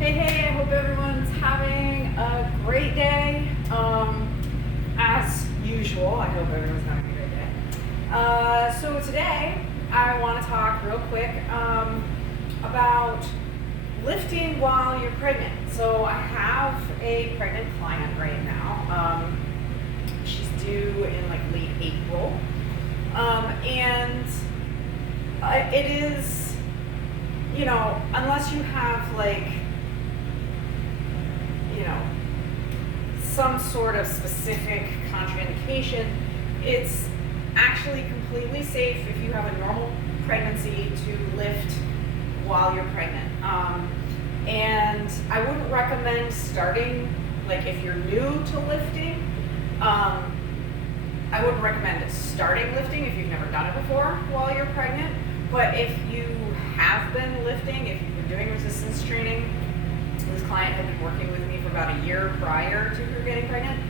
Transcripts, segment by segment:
Hey, I hope everyone's having a great day. As usual, I hope everyone's having a great day. So today, I want to talk real quick about lifting while you're pregnant. So I have a pregnant client right now. She's due in like late April. And it is, unless you have like, some sort of specific contraindication, it's actually completely safe if you have a normal pregnancy to lift while you're pregnant. And I wouldn't recommend starting, like if you're new to lifting, I wouldn't recommend starting lifting if you've never done it before while you're pregnant. But if you have been lifting, if you've been doing resistance training, this client had been working with me for about a year prior to her getting pregnant.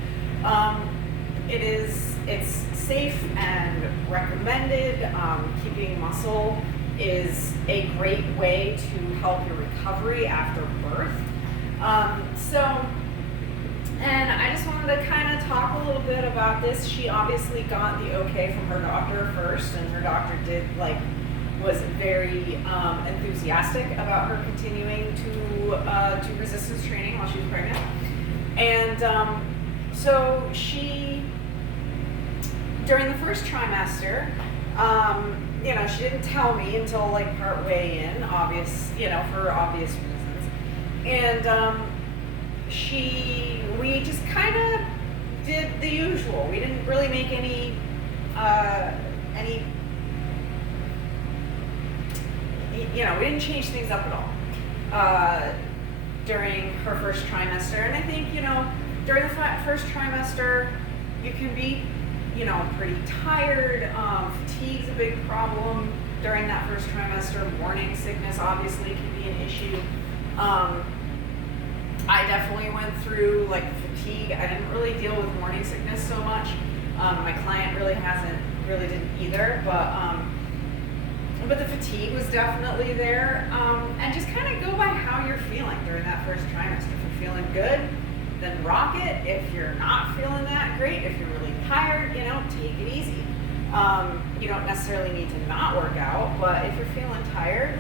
It's safe and recommended. Keeping muscle is a great way to help your recovery after birth. And I just wanted to kind of talk a little bit about this. She obviously got the okay from her doctor first, and her doctor was very enthusiastic about her continuing to do resistance training while she was pregnant. And so she, during the first trimester, she didn't tell me until like part way in, for obvious reasons. And we just kind of did the usual. We didn't really make any we didn't change things up at all during her first trimester. And I think, during the first trimester, you can be, pretty tired. Fatigue's a big problem during that first trimester. Morning sickness obviously can be an issue. I definitely went through like fatigue. I didn't really deal with morning sickness so much. My client really didn't either, but the fatigue was definitely there. And just kind of go by how you're feeling during that first trimester. If you're feeling good, then rock it. If you're not feeling that great, if you're really tired, take it easy. You don't necessarily need to not work out, but if you're feeling tired,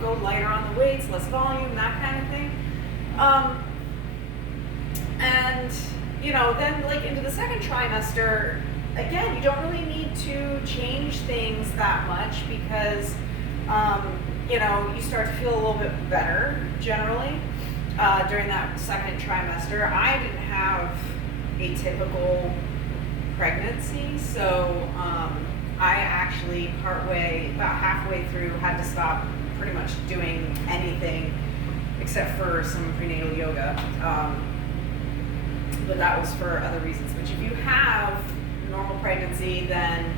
go lighter on the weights, less volume, that kind of thing. Then like into the second trimester, again, you don't really need to change things that much because, you start to feel a little bit better generally during that second trimester. I didn't have a typical pregnancy, so I actually about halfway through, had to stop pretty much doing anything except for some prenatal yoga. But that was for other reasons. But if you have normal pregnancy, then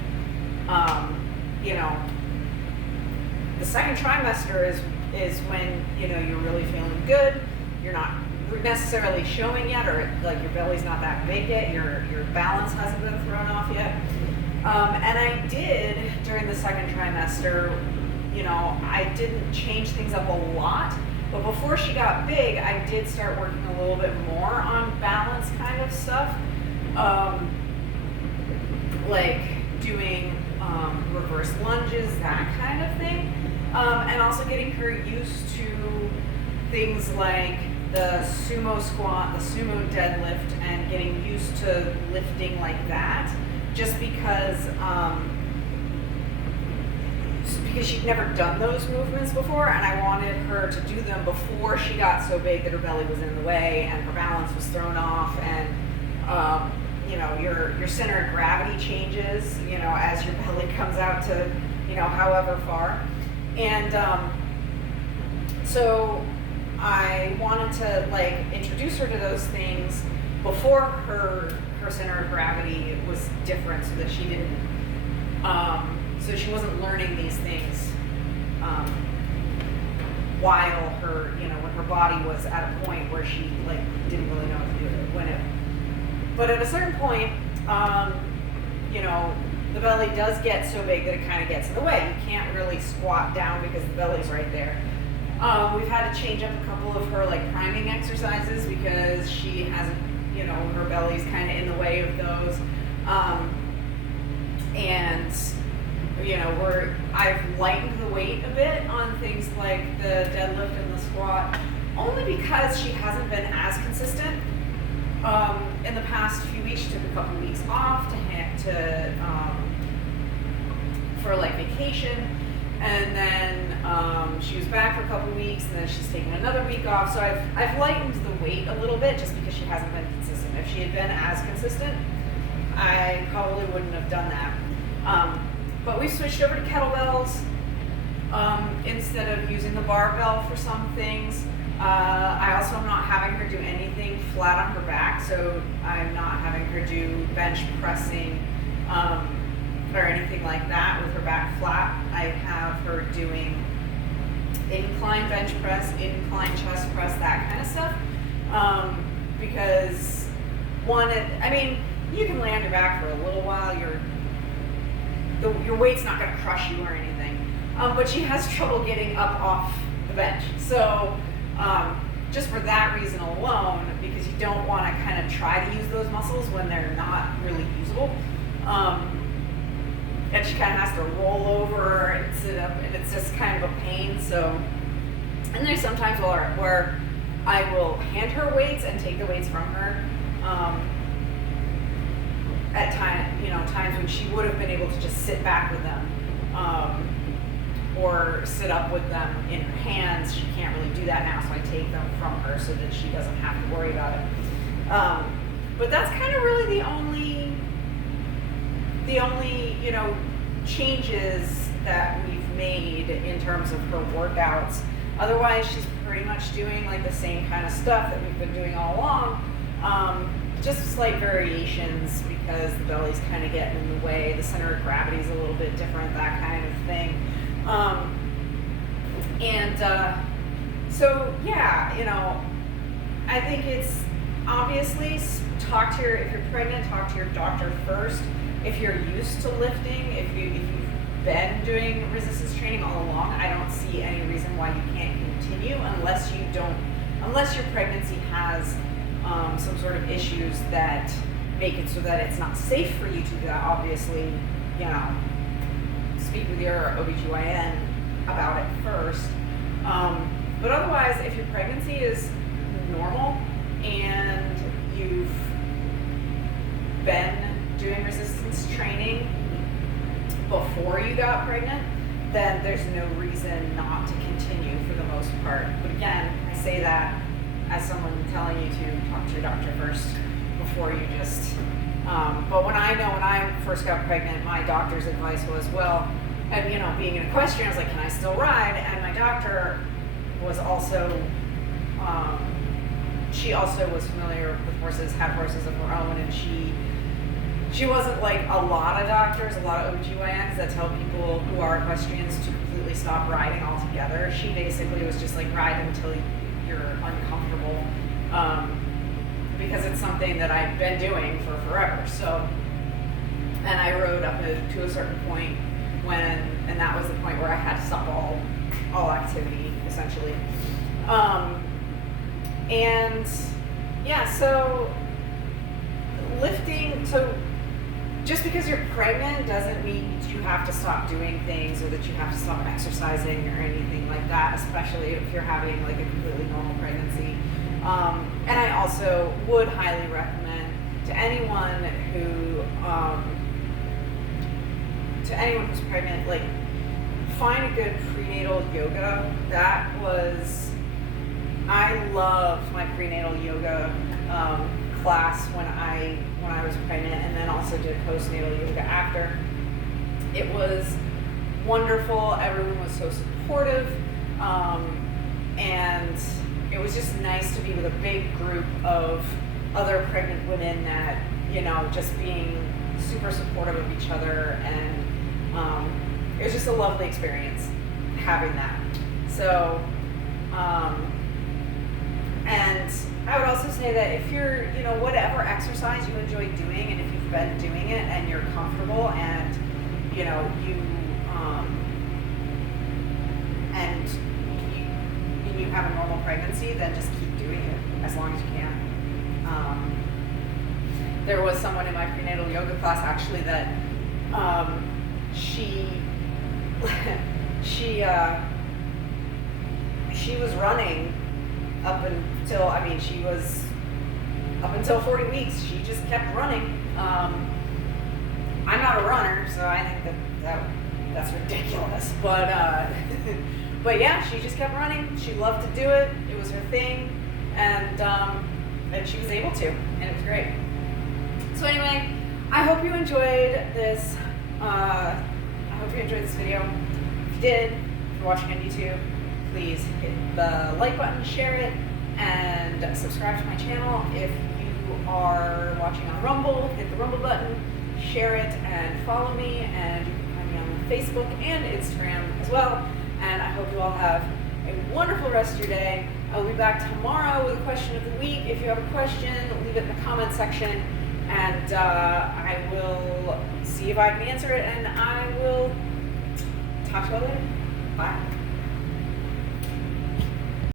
the second trimester is when you're really feeling good. You're not necessarily showing yet, or like your belly's not that big yet. Your balance hasn't been thrown off yet. And I did during the second trimester. I didn't change things up a lot. But before she got big, I did start working a little bit more on balance kind of stuff. Like doing reverse lunges, that kind of thing. And also getting her used to things like the sumo squat, the sumo deadlift, and getting used to lifting like that. Just because she'd never done those movements before, and I wanted her to do them before she got so big that her belly was in the way and her balance was thrown off, and your center of gravity changes, as your belly comes out to, however far. And so I wanted to introduce her to those things before her center of gravity was different, so that she didn't so she wasn't learning these things while her, when her body was at a point where she didn't really know what to do. But at a certain point, the belly does get so big that it kind of gets in the way. You can't really squat down because the belly's right there. We've had to change up a couple of her like priming exercises because she hasn't, her belly's kind of in the way of those. And I've lightened the weight a bit on things like the deadlift and the squat, only because she hasn't been as consistent. In the past few weeks, she took a couple weeks off for like vacation, and then she was back for a couple weeks, and then she's taken another week off. So I've lightened the weight a little bit just because she hasn't been consistent. If she had been as consistent, I probably wouldn't have done that. But we switched over to kettlebells instead of using the barbell for some things. I also am not having her do anything flat on her back, so I'm not having her do bench pressing or anything like that with her back flat. I have her doing incline bench press, incline chest press, that kind of stuff. Because you can lay on your back for a little while. Your weight's not going to crush you or anything, but she has trouble getting up off the bench. So just for that reason alone, because you don't want to kind of try to use those muscles when they're not really usable, and she kind of has to roll over and sit up, and it's just kind of a pain. So, and there's sometimes where I will hand her weights and take the weights from her. At times when she would have been able to just sit back with them, or sit up with them in her hands. She can't really do that now, so I take them from her so that she doesn't have to worry about it. But that's kind of really the only changes that we've made in terms of her workouts. Otherwise, she's pretty much doing like the same kind of stuff that we've been doing all along. Just slight variations because the belly's kind of getting in the way, the center of gravity is a little bit different, that kind of thing. So yeah, I think it's obviously if you're pregnant, talk to your doctor first. If you're used to lifting, if you've been doing resistance training all along, I don't see any reason why you can't continue unless your pregnancy has some sort of issues that make it so that it's not safe for you to do that. Obviously, speak with your OBGYN about it first. But otherwise, if your pregnancy is normal and you've been doing resistance training before you got pregnant, then there's no reason not to continue for the most part. But again, I say that as someone telling you to talk to your doctor first before you just, but when I first got pregnant, my doctor's advice was, and being an equestrian, I was like, can I still ride? And my doctor was also, she also was familiar with horses, had horses of her own, and she wasn't like a lot of doctors, a lot of OBGYNs that tell people who are equestrians to completely stop riding altogether. She basically was just like, ride until you're uncomfortable, because it's something that I've been doing for forever. So, and I rode up to a certain point and that was the point where I had to stop all activity, essentially. And yeah, so lifting, so just because you're pregnant doesn't mean you have to stop doing things or that you have to stop exercising or anything like that, especially if you're having like a completely normal pregnancy. And I also would highly recommend to anyone who's pregnant, like, find a good prenatal yoga. I loved my prenatal yoga class when I was pregnant, and then also did postnatal yoga after. It was wonderful. Everyone was so supportive, and it was just nice to be with a big group of other pregnant women that, just being super supportive of each other, and it was just a lovely experience having that. So, and I would also say that if you're, whatever exercise you enjoy doing, and if you've been doing it and you're comfortable and, have a normal pregnancy, then just keep doing it as long as you can. There was someone in my prenatal yoga class actually that she she was running up until, I mean, she was up until 40 weeks. She just kept running. I'm not a runner, so I think that's ridiculous. But but yeah, she just kept running. She loved to do it. It was her thing, and she was able to, and it was great. So anyway, I hope you enjoyed this. I hope you enjoyed this video. If you did, if you're watching on YouTube, please hit the like button, share it, and subscribe to my channel. If you are watching on Rumble, hit the Rumble button, share it, and follow me. And you can find me on Facebook and Instagram as well. And I hope you all have a wonderful rest of your day. I'll be back tomorrow with a question of the week. If you have a question, leave it in the comment section, and I will see if I can answer it, and I will talk to you all later. Bye.